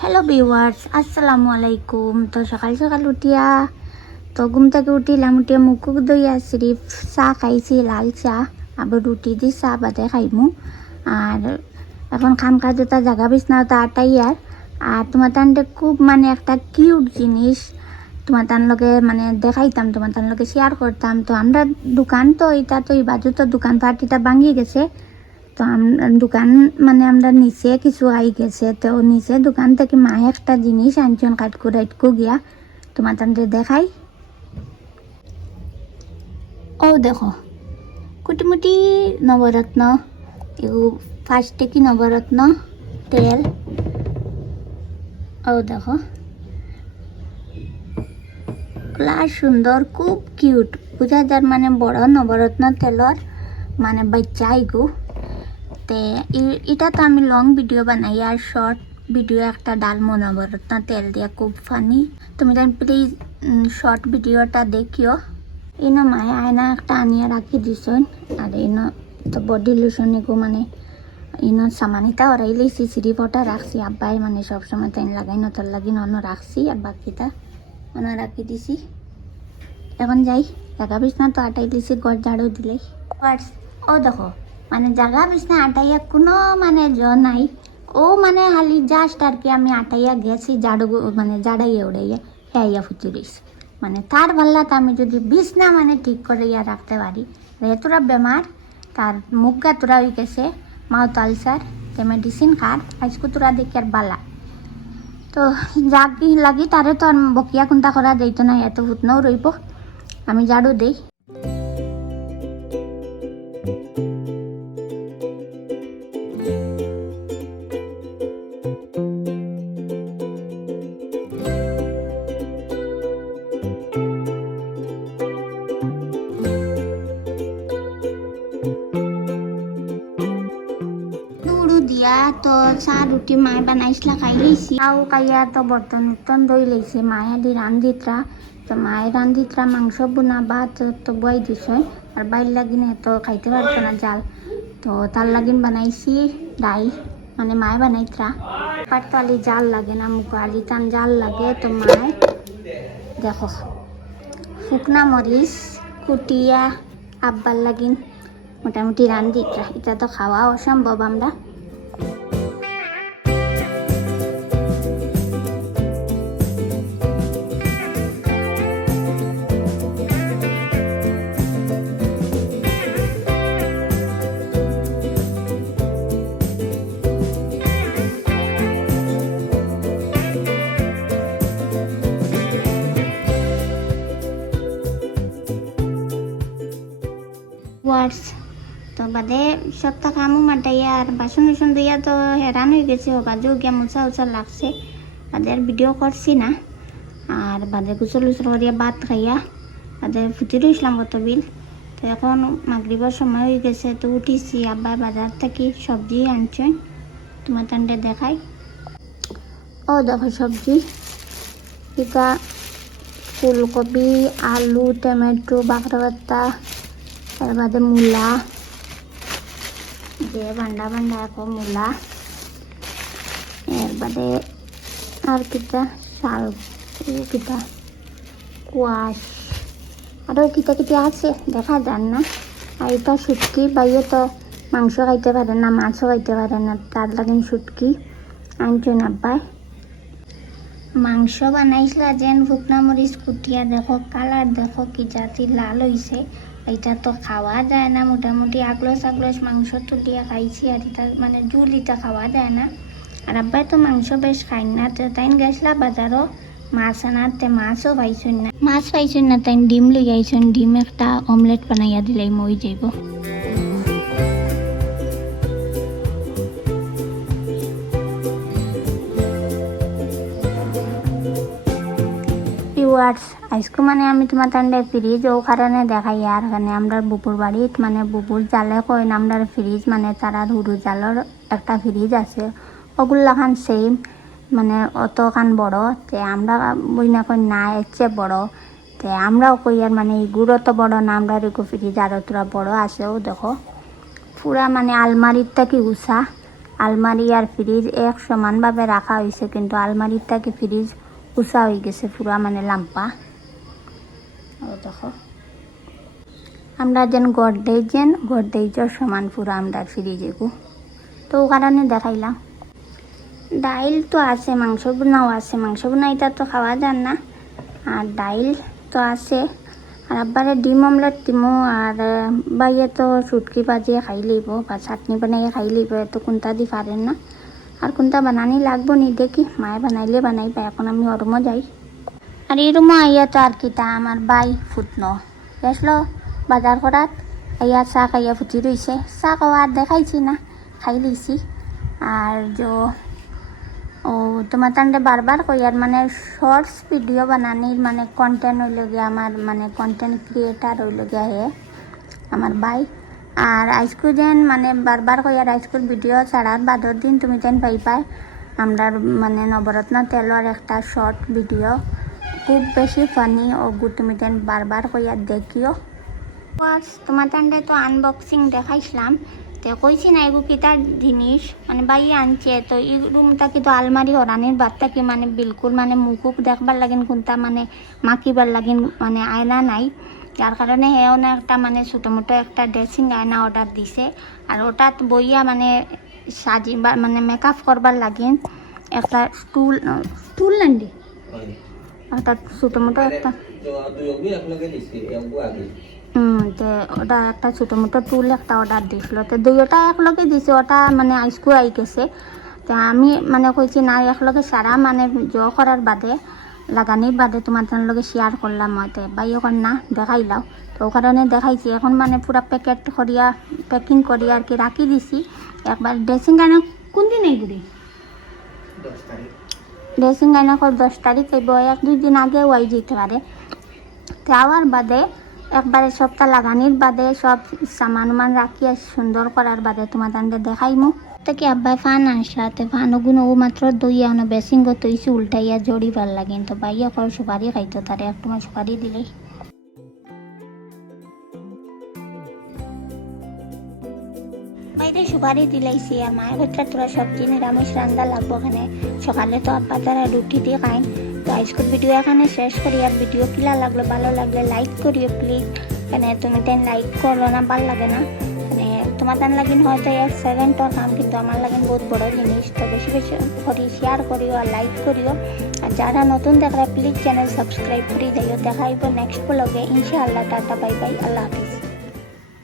Hello viewers, আসসালামু আলাইকুম। তো সকাল সকাল উঠিয়া তো ঘুম থেকে উঠিলাম, উঠিয়া মুখ ধুইয়া সিরিফ চাহ খাইছি, লাল চা। আবার রুটি দি চাহ বাদে খাইমু। আর এখন খাম কাজটা জাগা বিছনা তো আটাইয়ার। আর তোমার তানটা খুব মানে একটা কিউট জিনিস তোমার তান লগে মানে দেখাইতাম, তোমার তান লগে শেয়ার করতাম। তো আমরা দোকান তো এটা তো এই বাজু তো দোকান পাটিটা ভাঙিয়ে গেছে। তো দোকান মানে আমরা নিচে কিছু আই গেছে, তো নিচে দোকান থেকে মা একটা জিনিস আনছেন কাটকু রাইটকু গিয়া তোমার তাদের দেখাই। ও দেখো কুটিমুটি নবরত্ন, এগু ফার্স্টে কি নবরত্ন তেল। ও দেখো ক্লা সুন্দর, খুব কিউট, বুঝা যার মানে বড় নবরত্ন তেলর মানে বাচ্চা আইগু। তে এটা তো আমি লং ভিডিও বানাই আর শর্ট ভিডিও একটা ডালমো নবরত্ন তেল দিয়া, খুব ফানি। তুমি তাই প্লিজ শর্ট ভিডিওটা দেখিও। ইনো মায়ে আয়না একটা আনিয়া রাখি দিছেন। আর ইনো তো বডি লোশন এগো মানে ইনো সামানিতা ওরাই লইছি, সিরিপটা রাখছি। আব্বাই মানে সবসময় তাই লাগাই নতর লাগি নন রাখছি, আর বাকিটা অন্য রাখি দিছি। এখন যাই, জাগা বিছনা তো আটাই দিছি, ঘর ঝাড়ু দিলেই। ও দেখো মানে জাগা বিছনা আটাইয়া কোনো মানে নাই। ও মানে হালি জাস্ট আর কি আমি আটাইয়া গেছি, ঝাড়ু মানে ঝাড়াইয়া উড়াইয়া হেয়াইয়া ফুচি রইছি। মানে তার ভাল্লাতে আমি যদি বিছনা মানে ঠিক করিয়া রাখতে পারি। এতটা বেমার, তার মুখ গা তোরা হয়ে গেছে, মাউথ আলসার, তে মেডিসিন খার আজকে তোরা দেখি আর বালা। তো যাকি লাগি তারে তো আর বকিয়া কোনটা করা যাইতো না, এত ভূতনাও রইব। আমি ঝাড়ু দেই। দিয়া তো চাহ রুটি মায়ে বানাইছিলা খাই লইছি। তাও খাইয়া তো বর্তন উর্তন দই লইছে মায়ে দি রান্ধিত্রা। তো মায়ের রান্ধিত্রা মাংস বোনা ভাত তো বই দিছ। আর বাইর লাগিনে তো খাইতে পারতো না জাল, তো তার লাগিন বানাইছি ডাইল, মানে মায়ে বানাইত্রা। পারতো আলি জাল লাগে না, মুখ আলি টান জাল লাগে। তো মায়ে দেখো শুকনা মরিচ কুটিয়া আব্বার লাগিন মোটামুটি রান্ধিত্রা। এটা তো খাওয়া অসম্ভব আমরা। ওয়ার্স তো বাদে সপ্তাহ কামু মাটাইয়া আর বাসন উসন ধুইয়া তো হেরান হয়ে গেছে, বাজেও গিয়া মোচা উচা লাগছে। বাদে আর ভিডিও করছি না। আর বাদে গুচল উচল করিয়া ভাত খাইয়া বাদে ফুটি রইছিলাম কত বিল। তো এখন মাগরিবার সময় হয়ে গেছে, তো উঠিছি। আব্বা বাজার থেকে সবজি আনছেন, তোমার তান্ডে দেখাই। ও দেখো সবজি, এটা ফুলকপি, আলু, টমেটো, বাঁকড়া ভর্তা, তার বাদে মূলা, যে বান্ডা বান্ডা এখন মূলা, এর বাদে আর কিটা শাল কিটা কুয়াশ, আরও কিটা কিটা আছে দেখা যান না। আর এটা শুটকি, বাইয়ে তো মাংস খাইতে পারে না, মাছও খাইতে পারে না, তার লাগিন শুটকি আনছেন আব্বাই। মাংস বানাইছিল যেন শুকনা মরিচ কুটিয়া, দেখো কালার দেখো কি জাতি লাল হয়েছে। এটা তো খাওয়া যায় না, মোটামুটি আগলস আগলস মাংস তুলিয়া খাইছি। আর এটা মানে জুল এটা খাওয়া যায় না। আর আব্বাই তো মাংস বেশ খাই না, তো তাই গেছিলা বাজারও মাছ আনাতে, মাছও পাইছেন না। মাছ পাইছেন না, তাই ডিম লই আইছেন, ডিম একটা অমলেট বানাইয়া দিলেই মই যাইব। আজকে মানে আমি তোমার তান্ডে ফ্রিজ ও কারণে দেখাই। আর এখানে আমরা বুপুর বাড়িত মানে বুপুর জালে কয় না আমরা ফ্রিজ, মানে তারা হুরু জালর একটা ফ্রিজ আছে, ওগুলা খান সেম মানে অত খান বড়। তে আমরা বই না কই না এর চেয়ে বড়। তে আমরাও কই আর মানে এগুলো তো বড় না, আমরা ফ্রিজ আরও তোরা বড় আছে। ও দেখো পুরা মানে আলমারির থেকে উষা। আলমারি আর ফ্রিজ এক সমানভাবে রাখা হয়েছে, কিন্তু আলমারির থেকে ফ্রিজ উঁচা হয়ে গেছে পুরা মানে লাম্পা। ও দেখো আমরা যেন গড়দেইজের সমান পুরা আমরা ফ্রিজ এগু, তো ও কারণে দেখাইলাম। ডাইল তো আছে, মাংস বোনাও আছে, মাংস বোনা এটা তো খাওয়া যান না, আর ডাইল তো আছে, আর আব্বারে ডিম অমলেট দিমু, আর বাইয়ে তো চুটকি বাজিয়ে খাই লইব বা চাটনি বানাইয়ে খাই লইব, এত কোনটা দি পারেন না। আর কোনটা বানানি লাগবো নি দেখি, মায়ে বানাইলে বানাইবা, এখন আমি ওরমও যাই। আর এই রুমও আইয়া তো আর কিতা আমার বাই ফুটনো গেছলো বাজার করাত, আইয়া চাহ খাইয়া ফুটি রইছে, চাহ খাওয়া আর দেখাইছি না, খাই লইছি। আর ও তোমার তান্ডে বারবার কই আর মানে শর্টস ভিডিও বানানির মানে কন্টেন্ট হইল গিয়া আমার মানে কন্টেন্ট ক্রিয়েটার হইল গিয়া হে আমার ভাই। আর আইসকু যেন মানে বারবার কই আর আইসকুর ভিডিও ছাড়ার বাদর দিন তুমি যেন পাই আমরা মানে নবরত্ন তেলর একটা শর্ট ভিডিও খুব বেশি ফানি ও তুমি যেন বারবার কই আর দেখিও। তোমার তান্ডে তো আনবক্সিং দেখাইছিলাম, তো কইছি না এগু কিতার জিনিস মানে বাই আনছে, তো এই রুমটা কিন্তু আলমারি হরানির বাদটা কি মানে বিলকুল মানে মুখুক দেখবার লাগিন কোনটা মানে মাখিবার লাগিন মানে আয়না নাই, যার কারণে হেও না একটা মানে ছোটো মোটো একটা ড্রেসিং আয়না অর্ডার দিছে। আর ওটাত বইয়া মানে সাজিবার মানে মেকআপ করবার লাগিন একটা স্টুল নান্ডি একটা ছোটো মোটো একটা তো ওটা একটা ছোটো মোটো টুল একটা অর্ডার দিয়েছিল, তো দুইটা একলগে দিছে, ওটা মানে আইসকু আই গেছে। তো আমি মানে কইছি না একলগে সারা মানে জ করার বাদে লাগানির বাদে তোমার লগে শেয়ার করলাম, হয়তো বাইও কর না দেখাইলাও, তো ও কারণে দেখাইছি। এখন মানে পুরা প্যাকিং করিয়া আর কি রাখি দিছি। একবার ড্রেসিং আয়না কোন দিন এইগুলি ড্রেসিং আয়না 10 তারিখ আইব, 1-2 দিন আগে ওয়াই যেতে পারে। তো আওয়ার বাদে একবারে সপ্তাহ লাগানির বাদে সব সামান রাখিয়া সুন্দর করার বাদে তোমার তান্ডে দেখাইমু। তো কি আব্বাই ফান আনসাতে ফান ওগুলো ও মাত্র দইয়া না বেসিং তৈছি উল্টাইয়া জড়িবার লাগিন, তো বাইয়া কর সুপারি খাইতো তারে এক তোমার সুপারি দিলেই বাইরে সুপারি দিলাইছি। আর মায়ের ভেতরে তোরা সবজি নিরামিষ রান্না লাগবো, ওখানে সকালে তো আব্বা তারা রুটি দিয়ে খাই। তো আজকের ভিডিও এখানে শেষ করি। আর ভিডিও কিলা লাগলো ভালো লাগলে লাইক করিও প্লিজ, মানে তুমি তেন লাইক করো না ভালো লাগে না, মানে তোমার তান লাগিন হয়তো 1 সেকেন্ডর কাম, কিন্তু আমার লাগিন বহুত বড় জিনিস। তো বেশি বেশি করি শেয়ার করিও আর লাইক করিও। আর যারা নতুন দেখলে প্লিজ চ্যানেল সাবস্ক্রাইব করে যাইও। দেখাইব নেক্সট ব্লগে ইনশাআল্লাহ। টাটা বাই বাই, আল্লাহ হাফিজ।